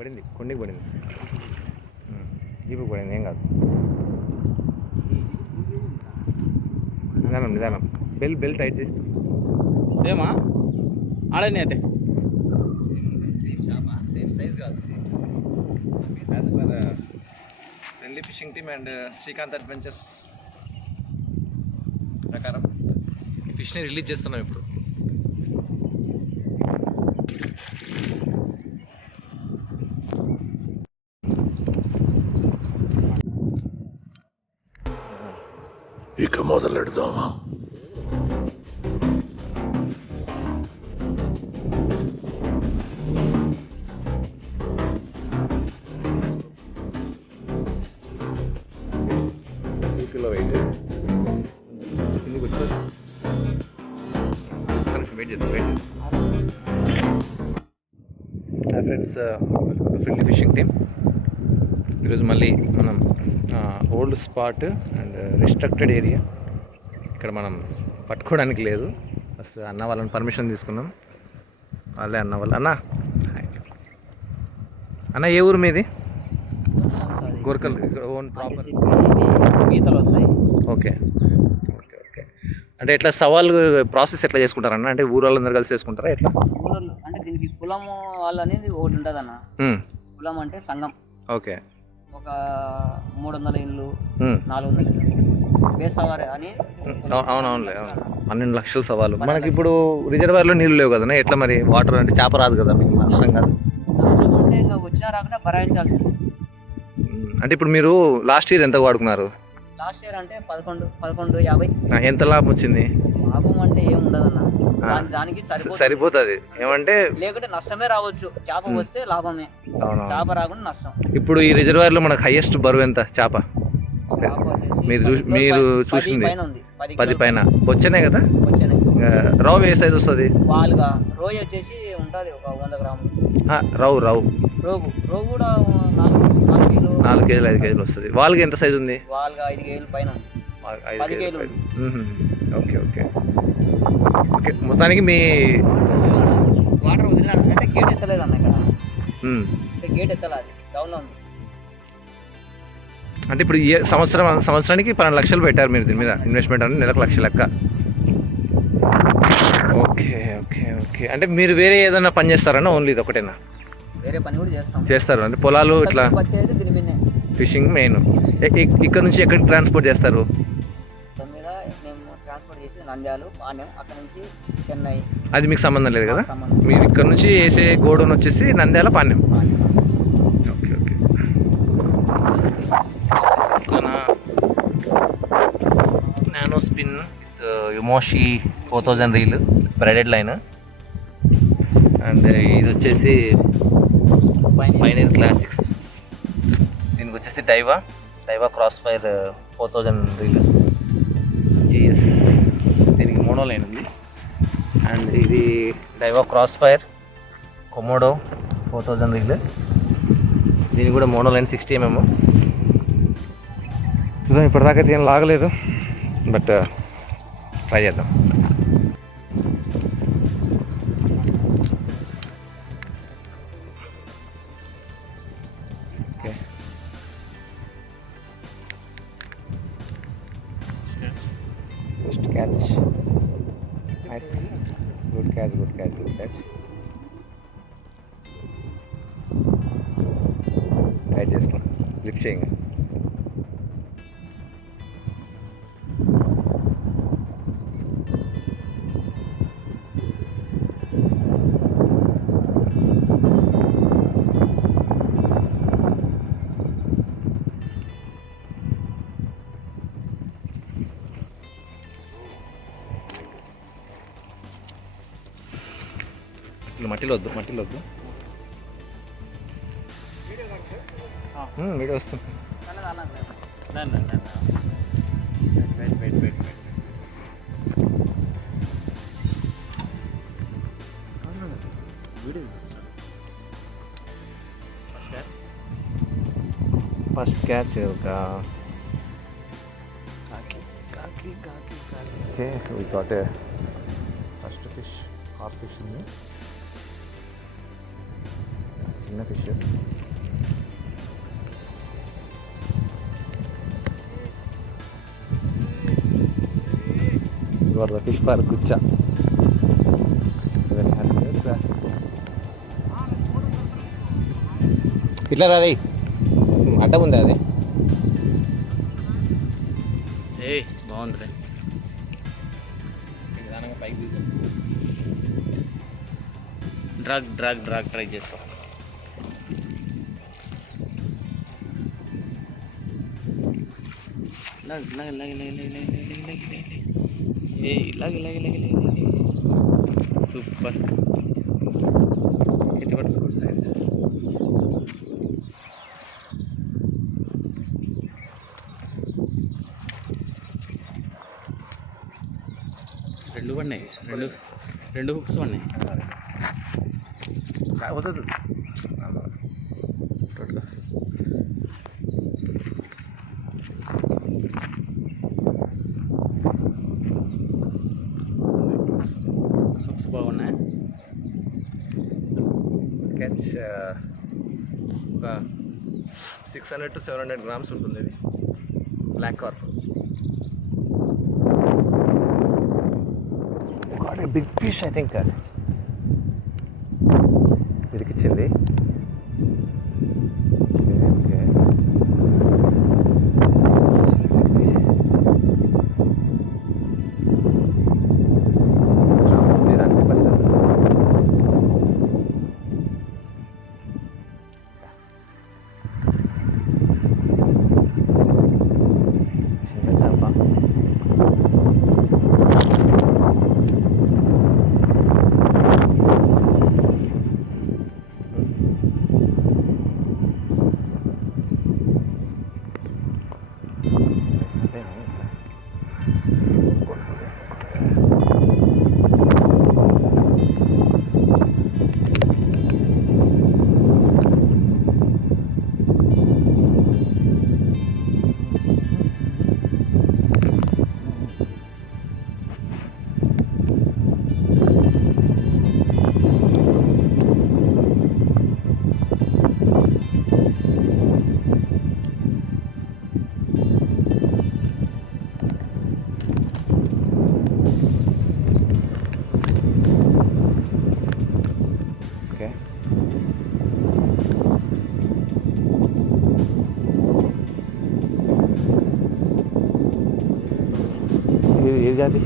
పడింది, కొండికి పడింది, జీపు పడింది, ఏం కాదు. నిదానం నిదానం, బెల్ టైట్ చేస్తాం. సేమా ఆడని అయితే సేమ్ సైజ్ కాదు. As per friendly fishing team and Srikanth adventures ప్రకారం ఈ ఫిష్ని రిలీజ్ చేస్తున్నాం ఇప్పుడు. ఇక మొదలెడదామా? Wait friends, friendly fishing team ఈరోజు మళ్ళీ మనం old spot and restricted area, ఇక్కడ మనం పట్టుకోవడానికి లేదు. బస్ అన్న వాళ్ళని పర్మిషన్ తీసుకున్నాం. వాళ్ళే అన్న వాళ్ళు. అన్న ఏ ఊరు మీది? గోర్కల్ ఓన్ ప్రాపర్ పీతలు వస్తాయి. Okay okay okay. అంటే ఎట్లా సవాల్ ప్రాసెస్ ఎట్లా చేసుకుంటారన్న? అంటే ఊళ్ళందరూ కలిసి చేసుకుంటారా ఎట్లా? ఊళ్ళో అంటే దీనికి కులం వాళ్ళు అనేది ఒకటి ఉంటుంది అన్న. కులం అంటే సంఘం. ఓకే. ఒక 300 ఇళ్ళు, 400 ఇళ్ళు వేసవారు అని. అవునవునులే, 12 లక్షల సవాలు. మనకి ఇప్పుడు రిజర్వాయర్లో నీళ్ళు లేవు కదా, ఎట్లా మరి? వాటర్ అంటే చేప రాదు కదా, మీకు నష్టం కాదు? నష్టం అంటే ఇంకా వచ్చినా రాకుండా భరాయించాల్సింది. అంటే ఇప్పుడు మీరు లాస్ట్ ఇయర్ ఎంత వాడుకున్నారు? లాస్ట్ ఇయర్ అంటే 1150. ఎంత లాభం వచ్చింది? లాభం అంటే ఏం ఉండదన్న, దానికి సరిపోతుంది. ఏమంటే లేకుంటే నష్టమే రావచ్చు. చేప వస్తే లాభమే, చేప రాకుండా నష్టం. ఇప్పుడు ఈ రిజర్వాయర్లో మనకు హైయెస్ట్ బరువు ఎంత చేప? మీరు చూసింది 10 పైన వచ్చానే కదా. రౌ ఏ సైజ్ వస్తుంది? వాళ్ళుగా రోజు వచ్చేసి ఉంటుంది ఒక 100 గ్రాములు. రౌ రోగు కూడా 4 కేజీలు 5 కేజీలు వస్తుంది. వాళ్ళకి ఎంత సైజు ఉంది? వాళ్ళకి 5 కేజీలు పైన, 10 కేజీలు. Okay okay okay. మొత్తానికి మీ వాటర్ వదిలినాడు అంటే గేట్ ఎత్తలేదు అన్న ఇక్కడ. గేట్ ఎత్తలేదు, అది డౌన్లో ఉంది. అంటే ఇప్పుడు సంవత్సరానికి 12 లక్షలు పెట్టారు మీరు దీని మీద ఇన్వెస్ట్మెంట్, అంటే నెలకు 1 లక్ష లెక్క. Okay okay okay. అంటే మీరు వేరే ఏదైనా పని చేస్తారన్నా? ఓన్లీ ఇది ఒకటేనా? వేరే పని కూడా చేస్తారు. అంటే పొలాలు ఇట్లా ఫిషింగ్ మెయిన్. ఇక్కడ నుంచి ఎక్కడికి ట్రాన్స్పోర్ట్ చేస్తారు? మేము ట్రాన్స్పోర్ట్ చేసి నంద్యాల, పాణ్యం, అక్కడ నుంచి చెన్నై. అది మీకు సంబంధం లేదు కదా? మీరు ఇక్కడ నుంచి వేసే గోడౌన్ వచ్చేసి Nandyal, Panyam. Okay okay. Nano spin with Yumoshi 4000 reel braided line. And ఇది వచ్చేసి పైనీర్ క్లాసిక్స్. దీనికి వచ్చేసి Daiwa cross fire 4000 reel GS. దీనికి మోనో లైన్ ఉంది. అండ్ ఇది Daiwa cross fire Komodo 4000 reel. దీనికి కూడా మోనో లైన్ 60 mm. చూద్దాం, ఇప్పటిదాకా అయితే ఏం లాగలేదు, బట్ ట్రై చేద్దాం. Okay. First catch, nice, good catch. Tight చేసుకోండి, లిఫ్ట్ చేయండి. మట్టిలో వద్దు వీడియో వస్తుంది. ఫస్ట్ క్యాచ్ ఒక okay. we got a first fish, carp fish in it. చిన్న ఫిష్. ఇవాళ ఫిష్ పార్క్ కూర్చా. ఇట్లా రాది అడ్డం ఉంది అది. ఏయ్ బాగుంది. నిదానంగా పైకి తీసు. డ్రాగ్ ట్రై చేసుకో. సూపర్. ఇది కూడా గుడ్ సైజ్. రెండు పడినాయి, రెండు హుక్స్ పడినాయి. వద్దు హుక్స్ బాగున్నాయి. క్యాచ్ ఒక 600 to 700 grams ఉంటుంది. ఇది black carp. Got a big fish I think. ఇరికిచ్చింది. ఓకే చాలా ఉంది దానికి బట్ట. చిన్న చేప. ఓకే ఏ జాతి?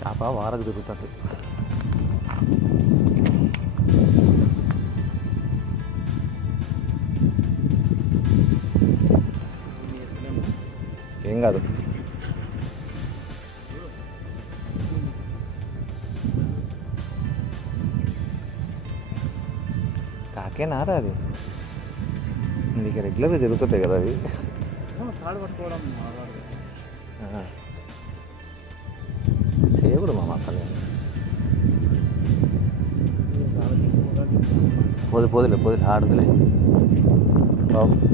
చేప వారకు దొరుకుతుంది. ఏం కాదు. కాకేనారా అది? నీకు రెగ్యులర్గా జరుగుతుంటాయి కదా అవి. చేయకూడదు మా అసలు. పోదులే ఆడుదులే.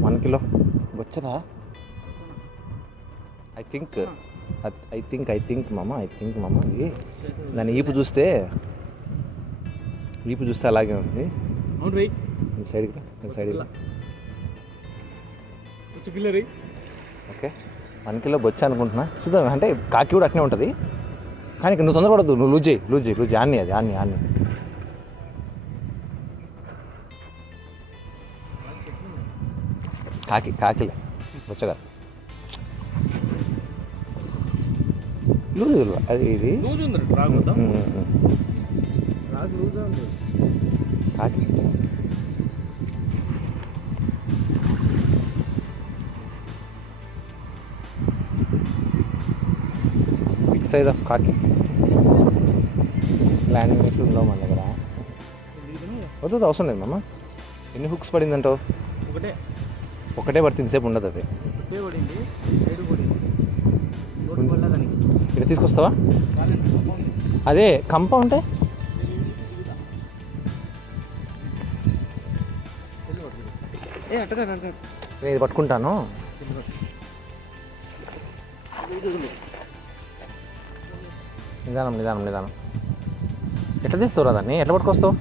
1 kilo వచ్చరా? ఐ థింక్ మామ ఇది దాని ఈపు చూస్తే అలాగే ఉంది. సైడ్కి ఓకే 1 kilo బొచ్చా అనుకుంటున్నా. చూద్దాం. అంటే కాకి కూడా అట్నే ఉంటుంది. కానీ నువ్వు తొందరపడద్దు. నువ్వు లూజ్ చేయి ఆన్ని కాకిలే బొచ్చగా లూజ్ అది. ఇది కాకి బిగ్ సైజ్ ఆఫ్ కాకి. ల్యాండింగ్ ఎట్లు ఉందో మన దగ్గర. వద్దు అవసరం లేదు మామ. ఎన్ని హుక్స్ పడిందంటావు? ఒకటే పడుతుంది. సేపు ఉండదు అది. ఇక్కడ తీసుకొస్తావా? అదే కంప ఉంటే నేను ఇది పట్టుకుంటాను. నిదానం నిదానం నిదానం. ఎట్లా తీస్తావురా దాన్ని? ఎట్లా పట్టుకొస్తావు?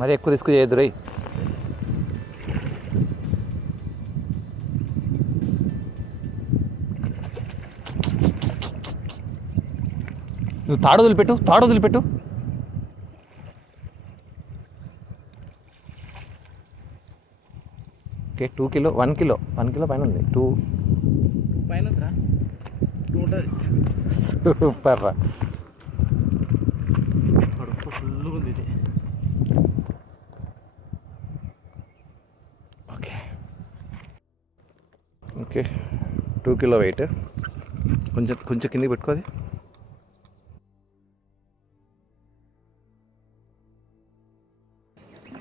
మరి ఎక్కువ రిస్క్ చేయొద్దు రై. నువ్వు తాడు వదిలిపెట్టు, తాడు వదిలిపెట్టు. ఓకే 2 కిలో 1 కిలో పైన ఉంది. 2 పైన సూపర్ రా. కడుపు ఫుల్ ఉంది ఇది. Okay okay 2 kilo wait. కొంచెం కొంచెం కిందికి పెట్టుకోది.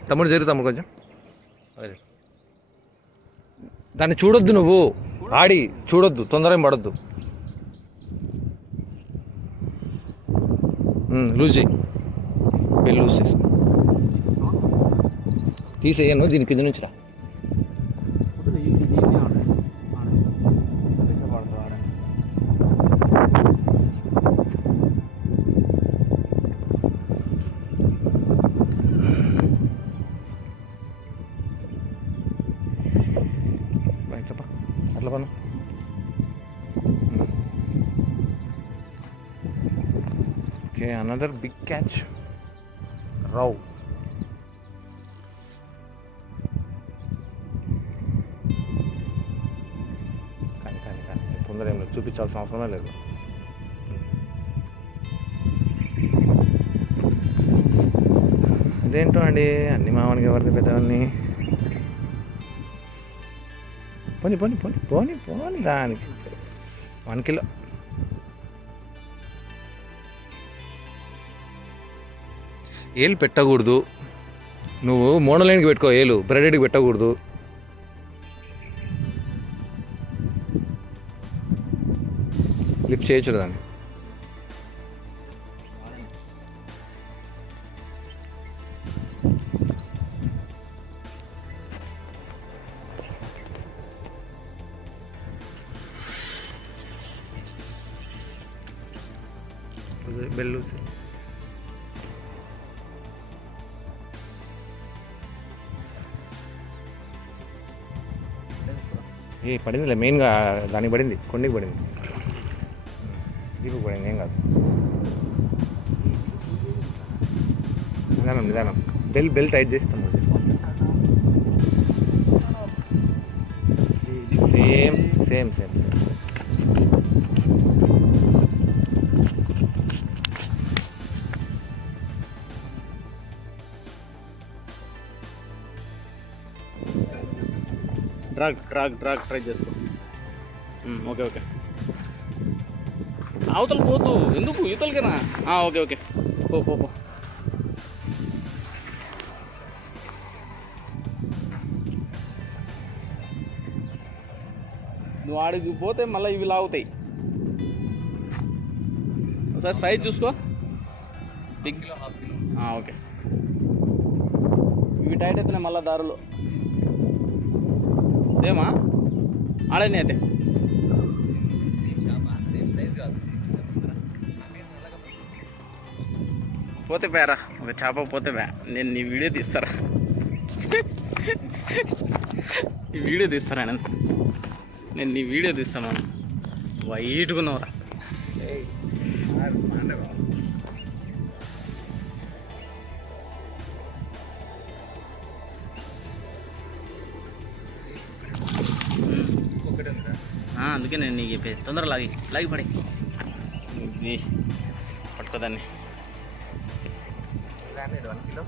తమ్ముడు జరుగు తమ్ముడు కొంచెం. అదే దాన్ని చూడొద్దు, నువ్వు ఆడి చూడొద్దు, తొందరగా పడొద్దు. లూజ్ చేయి, బెల్ లూజ్ చేసి తీసేయను. దీని కింద నుంచి రా. అట్లా పను. Okay another big catch. రావ్. కానీ కానీ కానీ తొందర ఏం లేదు, చూపించాల్సిన అవసరమే లేదు. అదేంటో అండి, అన్ని మామూలుగా ఎవరిది పెద్దవన్నీ. పోనీ పోనీ పోనీ పోనీ పోనీ దానికి 1 కిలో. ఏలు పెట్టకూడదు, నువ్వు మోనోలైన్కి పెట్టుకో. ఏలు బ్రెడెడ్కి పెట్టకూడదు. లిఫ్ట్ చేయొచ్చు దాన్ని. బెల్లు ఏ పడిందిలే, మెయిన్గా దానికి పడింది, కొండికి పడింది, దీనికి పడింది, ఏం కాదు. నిదానం నిదానం. బెల్ టైట్ చేస్తాము. Same same same. Drag try చేసుకో. Okay okay. అవతల పోతు ఎందుకు, ఇవతలకేనా? ఓకే ఓకే, పో పో పో. నువ్వు ఆడికి పోతే మళ్ళీ ఇవి లాగుతాయి. ఒకసారి సైజ్ చూసుకో. Big kilo, ½ kilo. ఓకే. ఇవి టైట్ అయితేనే మళ్ళీ దారులో సేమా ఆడని అయితే పోతే పేరా ఒక చేప పోతే పే. నేను నీ వీడియో తీస్తారా, ఈ వీడియో తీస్తారా? నేను నీ వీడియో తీస్తాను. వైట్గా ఉన్నవరా. అందుకే నేను నీకు చెప్పేది, తొందరగా లాగి పడి పట్టుకోదాన్ని. 1 కిలో.